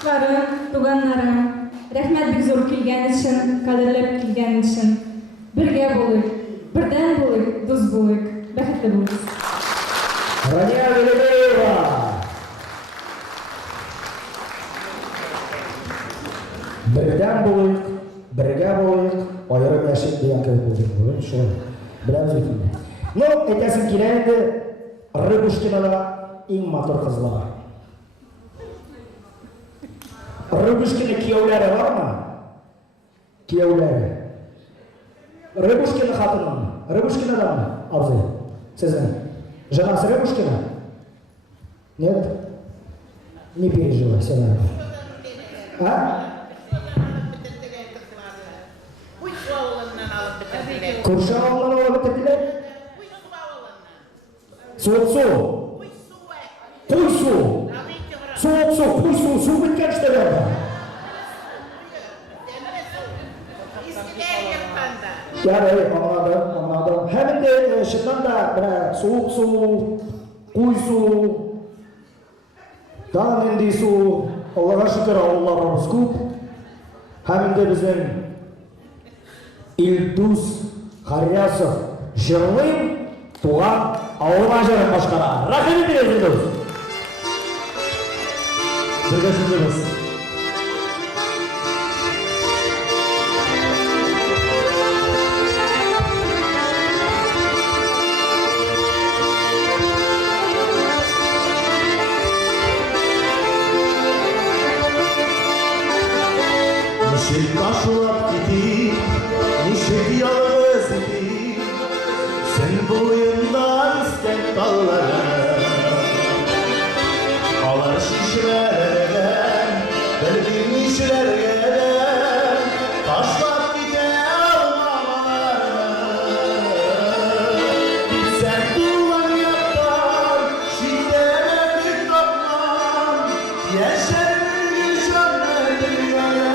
Dostlarım, tuğanlarım, rəhmət bir zor kilgən üçün, qadirləb kilgən üçün. Birgə boluyuk, birdən boluyuk, duz boluyuk, bəxtli boluyuk. Rania Velebeyeva. Birden boluyuk, birge boluyuk, ayrım yaşayıp diyen köyü bulduk. Şöyle, bilemiz bütün. No, etesin kileydi, Rıbuşkina'da in motor kızlar. Rıbuşkin'in kiyevleri var mı? Kiyevleri. Rıbuşkin'in hatını mı? Rıbuşkina'da mı? Abzı, sizin. Женасы Рыбушкина? Нет? Не переживай, все нормально. А? Kurşu avlanı alıp bitirdiler? Soğuk su. Kuy su. Soğuk su, kuy su. Su bitken işte orada. Yani anladım. Hem de şundan da soğuk su, kuy su, dağ su, Allah'a şükür Allah'ımız көп. Hem de bizim İldus Karyasov жырлый туған ауыл ажарын башқара. Рахмет бересіңіз. Бірге сөйлейміз. Nişek taşlap gidip, nişek yalnız gidip, sen boyundan istek dallara. Alar şişlerden, belki nişlerden, taşlap gide almamalar. Gitsen duvar yaptan, şiddetli toplan, yaşar bir şanlı dünyaya.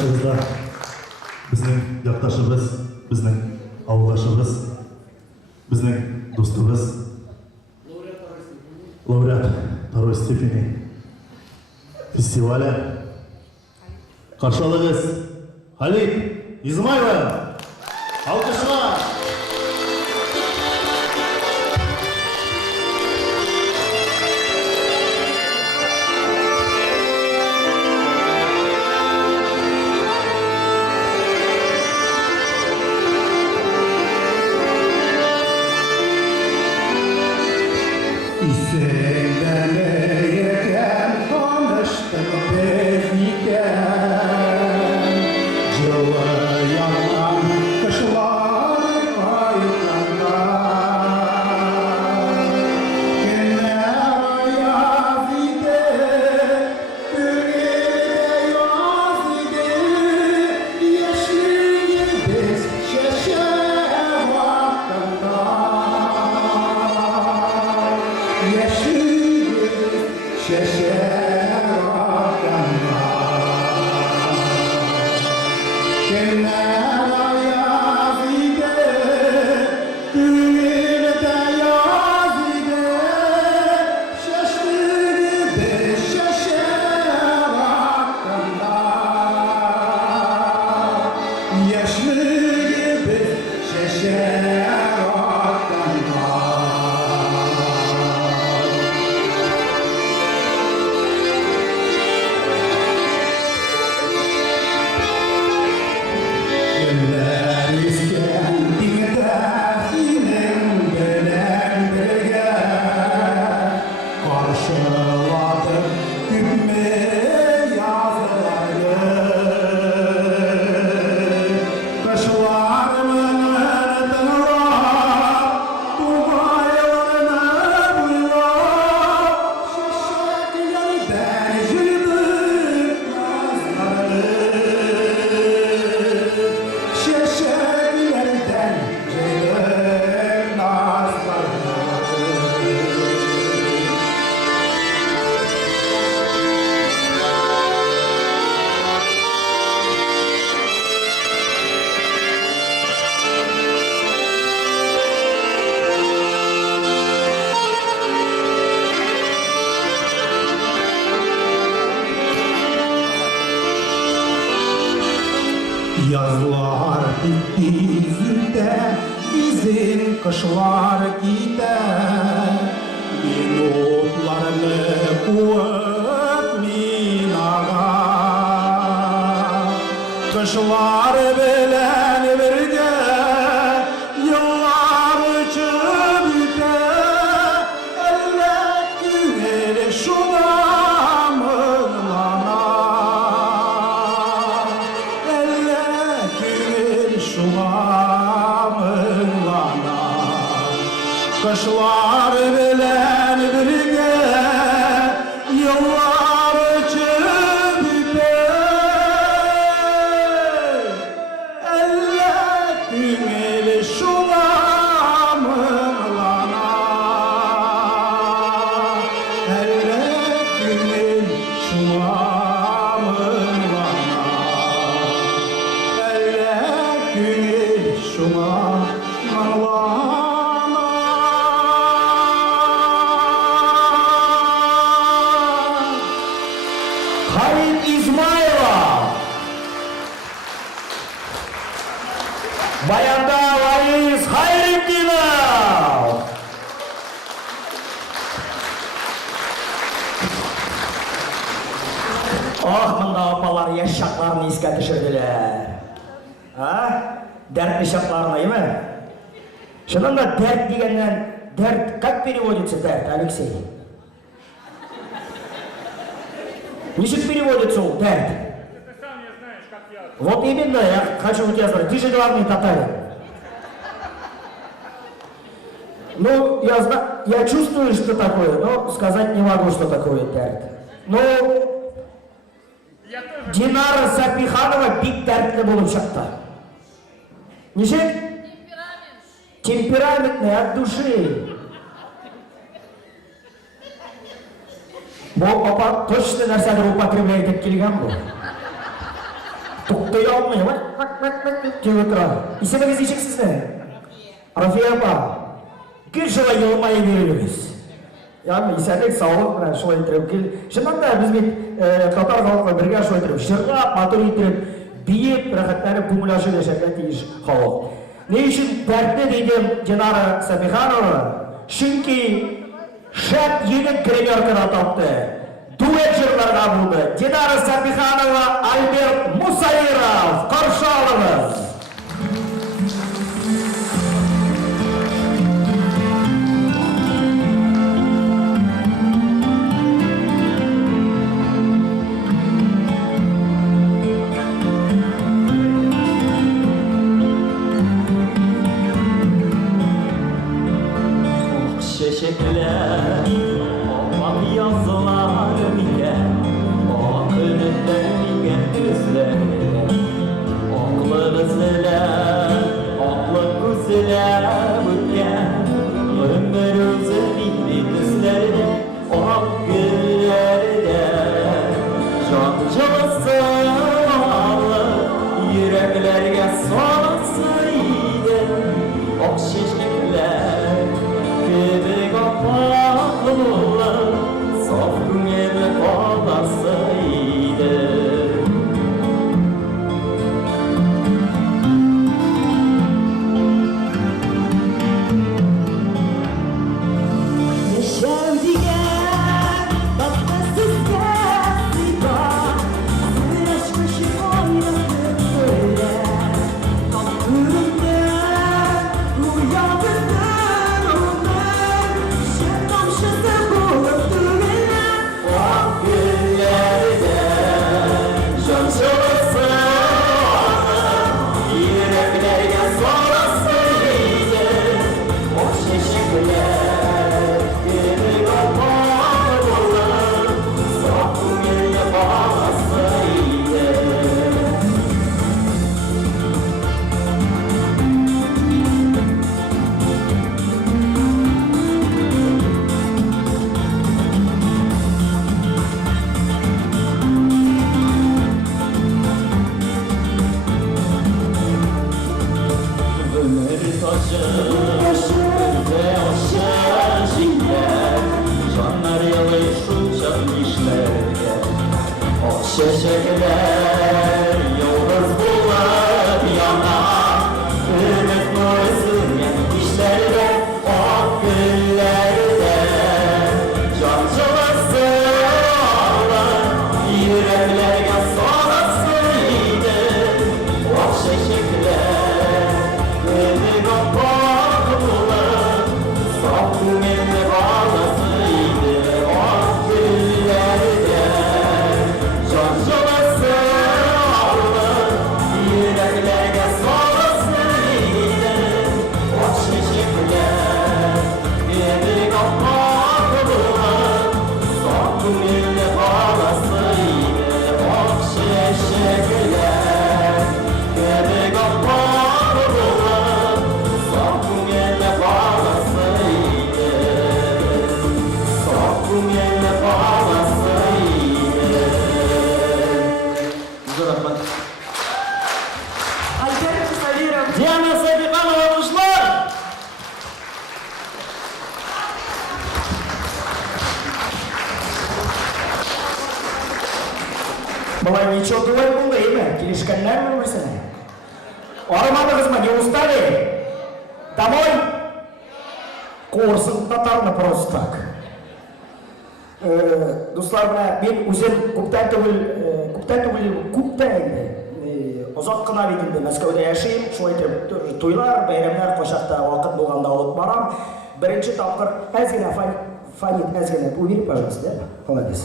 баршаңызға біздің жақташыбыз, біздің ауылдашыбыз, біздің достыбыз, лауреат второй степени фестиваля қарсы алыңыз Халид Измайлов. Алқышlar. Yazlar bitti yüzünde, bizim kışlar gider. Minutlarını koyup minaga, kışlar bilen birge, yıllar uçup biter. Eller güveli şuna mırlanar. Kışlar bilen birge, yıllar uçup biter. Eller güveli şuna mırlanar. Eller güveli şuna mırlanar. Eller güveli şuna mırlanar. Халид Измайлов. Баянда Вариз Хайретдинов. Мында апалар яш шақтарын еске түшірділер. Дәртті шақтарына, еме? Шынында дәрт дегеннен, дәрт, как переводится дәрт, Алексей? Ничек переводится ол дәрт? Ты сам не знаешь, как я. Вот именно, я хочу у тебя спросить. Ты же главный татарин. Ну, я чувствую, что такое, но сказать не могу, что такое дәрт. Ну, Я тоже. Динара Сапиханова бик дәртлі болып шықты. Ничек? Темпераментный, от души. Бұл папа точно нәрселер употребляет деп келген бұл. той алмай, деп отырады. Есіміңіз нешек сіздің? Рафия апа, кел жылай елмай береміз. Яғни есәлік саулық мына шулай етіріп кел. Шынында біз бет татар халқы бірге шулай етіріп, шырғап, матур етіріп, биіп, рахаттанып, көңіл ашу дешәкә тиіш халық. Не үшін дәртті дейді Динара Сәбиханова? Çünkü şart yeni гримерканы тапты. Дуэт жырларға болды. Динара Сәбиханова, Альберт Мусаиров. Қаршы алыңыз. Çiçekler, olmak yazılar iken, o kırıklar iken gözlerine. Aklı kızlar, aklı kızlar büken, ömür özlemini kızlarda, o güllerde. Cancılısı ağlı, yüreklerge solasıydı, o çiçekler. Kedi kapaklılar, saf günlerle kalasıydı. Yaşavdigen, tatlısız gelsiga, bir aşk ışık oynasın söyle. Kapkırımdan, uyandırsın. Çiçekler yıldız bular yana, ümit nuru sürgen dişlerde, ak güllerde. Cancılısı ağlar, yüreklerge solasıydı, o çiçekler ümit kapaklılar, saf gümenle bağlasıydı, ak güllerde. Cancılısı ağlar, yüreklerge solasıydı, o çiçekler bir kapaklılar, saf gümenle bağlasıydı, o çiçekler bir kapaklılar, saf gümenle bağlasıydı, saf gümenle bağlasıydı. Diana Сәбиханова alkışlar. Былай ничего дуэт болды, еме? Келешканнар ма өмірсіне? Арманыңыз ма, не устали? Домой? Қорсын татарны просто так. Достар, мен өзім көптен енді. Ұзақ қына бетінде Мәскеуде яшайым, шулай етіп тойлар, бәйремдер қошақта уақыт болғанда алып барам. Бірінші тапқыр әзгене Фанит, әзгене увери, пожалуйста, молодец.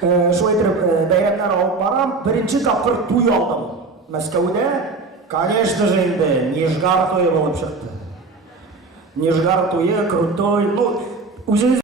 Шулай етіп бәйремдер алып барам, бірінші тапқыр той алдым. Мәскеуде, конечно же, енді Нижгар тойы болып шықты. Нижгар тойы, крутой, ну, өзіңіз